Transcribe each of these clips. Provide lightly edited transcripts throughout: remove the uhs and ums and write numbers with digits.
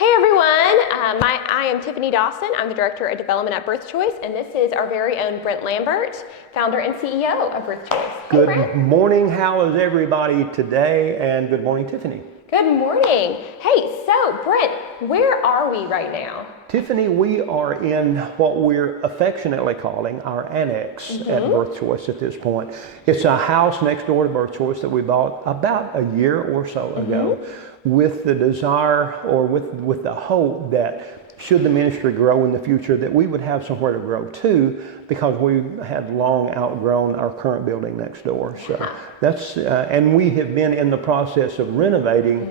Hey everyone, I am Tiffany Dawson. I'm the Director of Development at Birth Choice, and this is our very own Brent Lambert, founder and CEO of Birth Choice. Hey, Good Brent. morning. How is everybody today? And good morning, Tiffany. Good morning. Hey, so Brent, where are we right now? Tiffany, we are in what we're affectionately calling our Annex at Birth Choice at this point. It's a house next door to Birth Choice that we bought about a year or so ago with the desire or with the hope that should the ministry grow in the future that we would have somewhere to grow to, because we had long outgrown our current building next door. So that's and we have been in the process of renovating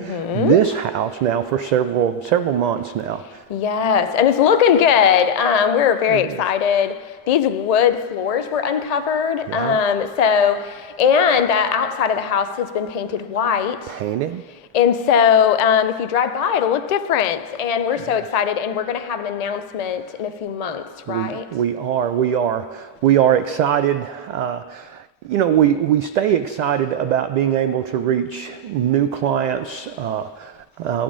this house now for several months now. Yes, and it's looking good. We're very excited. These wood floors were uncovered. And the outside of the house has been painted white. Painted. And so if you drive by, it'll look different. And we're so excited. And we're going to have an announcement in a few months, right? We are excited. We stay excited about being able to reach new clients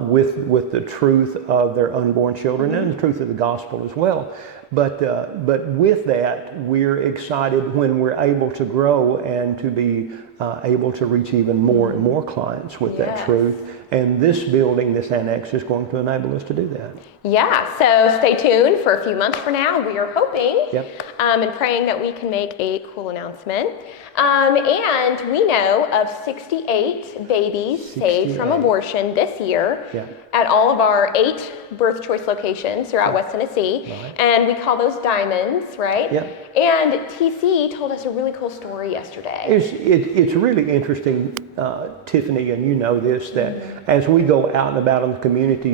with the truth of their unborn children and the truth of the gospel as well. But with that, we're excited when we're able to grow and to be able to reach even more and more clients with that truth. And this building, this annex, is going to enable us to do that. Yeah, so stay tuned for a few months from now. We are hoping and praying that we can make a cool announcement. And we know of 68 babies saved from abortion this year at all of our 8 Birth Choice locations throughout West Tennessee. And we call those diamonds, right? And TC told us a really cool story yesterday. It's really interesting, Tiffany, and you know this, that as we go out and about in the community,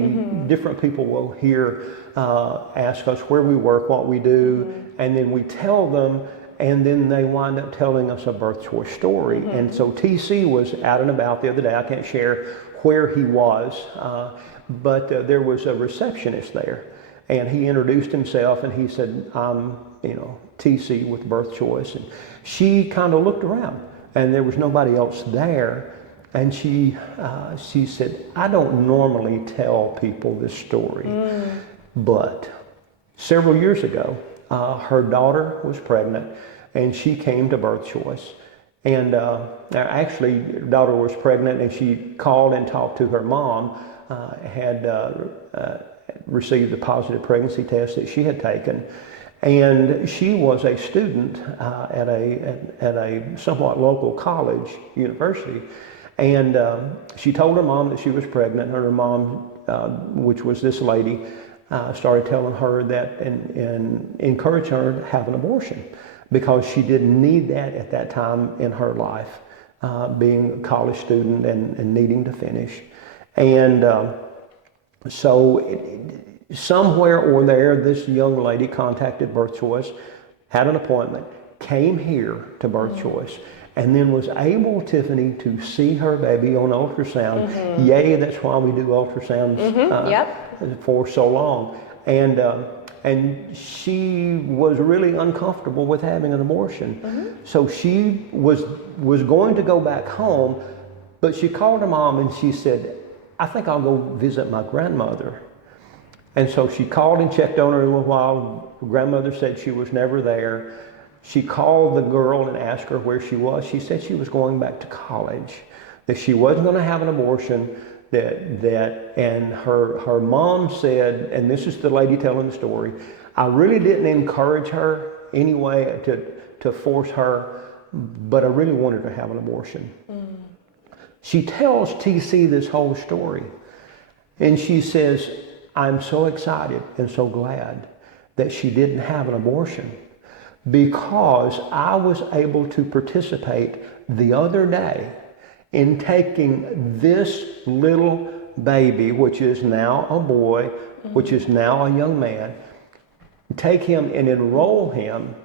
different people will hear, ask us where we work, what we do, and then we tell them, and then they wind up telling us a Birth Choice story. And so TC was out and about the other day. I can't share where he was, but there was a receptionist there, and he introduced himself, and he said, I'm, TC with Birth Choice. And she kind of looked around, and there was nobody else there. And she said, I don't normally tell people this story, but several years ago, her daughter was pregnant, and she came to Birth Choice. And actually, her daughter was pregnant, and she called and talked to her mom, had received a positive pregnancy test that she had taken. And she was a student at a somewhat local college, university. And she told her mom that she was pregnant, and her mom, which was this lady, started telling her that and encouraged her to have an abortion, because she didn't need that at that time in her life, being a college student and needing to finish. And somewhere or there, this young lady contacted Birth Choice, had an appointment, came here to Birth Choice, and then was able, Tiffany, to see her baby on ultrasound. Yay, that's why we do ultrasounds for so long. And she was really uncomfortable with having an abortion. So she was going to go back home, but she called her mom and she said, I think I'll go visit my grandmother. And so she called and checked on her a little while. Her grandmother said she was never there. She called the girl and asked her where she was. She said she was going back to college, that she wasn't going to have an abortion, and her mom said, and this is the lady telling the story, I really didn't encourage her anyway to force her, but I really wanted to have an abortion. She tells TC this whole story, and she says, I'm so excited and so glad that she didn't have an abortion, because I was able to participate the other day in taking this little baby, which is now a boy, which is now a young man, take him and enroll him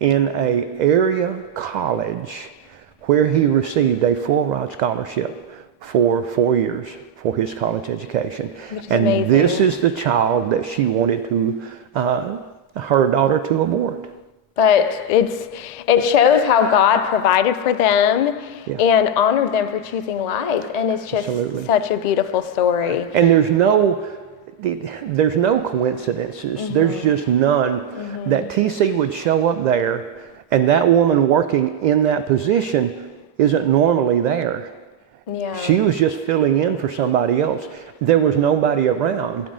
in an area college where he received a full ride scholarship for 4 years for his college education. And amazing. This is the child that she wanted to, her daughter to abort. But it shows how God provided for them and honored them for choosing life. And it's just such a beautiful story. And there's no, there's no coincidences. There's just none that TC would show up there, and that woman working in that position isn't normally there. Yeah. She was just filling in for somebody else. There was nobody around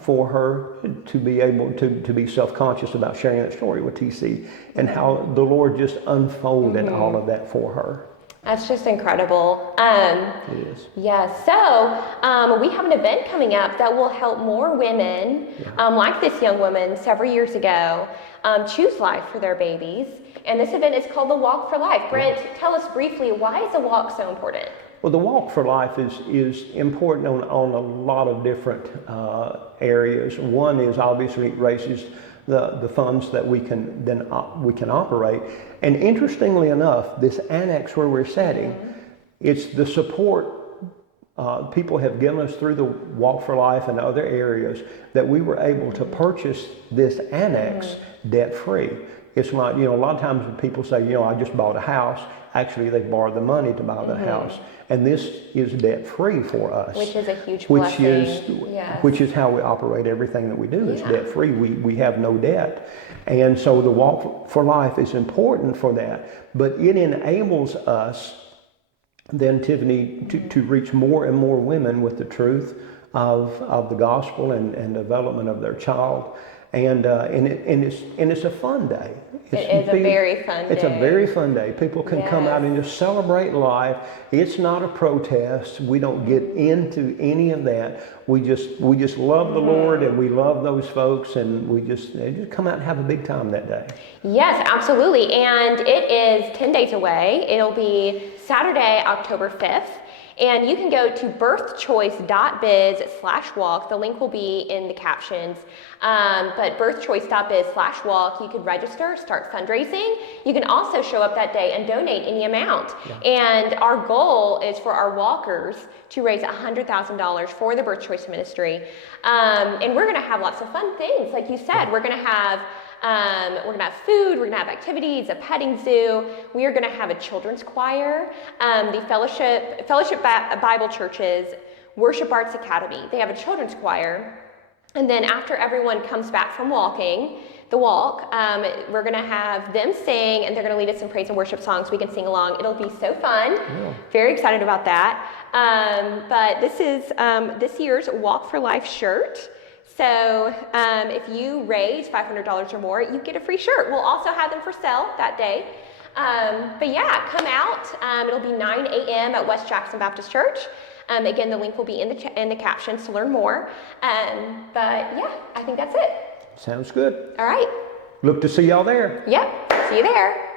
for her to be able to be self-conscious about sharing that story with TC, and how the Lord just unfolded all of that for her. That's just incredible. It is. Yeah, so we have an event coming up that will help more women, like this young woman several years ago, choose life for their babies. And this event is called the Walk for Life. Brent, tell us briefly, why is the walk so important? Well, the Walk for Life is important on a lot of different areas. One is obviously it raises the funds that we can operate. And interestingly enough, this annex where we're sitting, it's the support people have given us through the Walk for Life and other areas that we were able to purchase this annex debt-free. It's not, a lot of times when people say, I just bought a house, actually they borrowed the money to buy the house. And this is debt-free for us. Which is a huge blessing. Which is how we operate everything that we do, is debt-free. We have no debt. And so the Walk for Life is important for that. But it enables us then, Tiffany, to reach more and more women with the truth of the gospel and development of their child. And it's a fun day. It is a very fun day. It's a very fun day. People can come out and just celebrate life. It's not a protest. We don't get into any of that. We just love the Lord, and we love those folks, and they just come out and have a big time that day. Yes, absolutely. And it is 10 days away. It'll be Saturday, October 5th. And you can go to birthchoice.biz/walk. The link will be in the captions. But birthchoice.biz/walk, you could register, start fundraising. You can also show up that day and donate any amount. And our goal is for our walkers to raise $100,000 for the Birth Choice Ministry. And we're gonna have lots of fun things. Like you said, we're gonna have food, we're gonna have activities, a petting zoo. We are gonna have a children's choir. The Fellowship Bible Church's Worship Arts Academy, they have a children's choir. And then after everyone comes back from the walk, we're gonna have them sing, and they're gonna lead us in praise and worship songs. We can sing along. It'll be so fun. Very excited about that. But this is this year's Walk for Life shirt. So if you raise $500 or more, you get a free shirt. We'll also have them for sale that day. But yeah, come out. It'll be 9 a.m. at West Jackson Baptist Church. Again, the link will be in the captions to learn more. But yeah, I think that's it. Sounds good. All right. Look to see y'all there. Yep. See you there.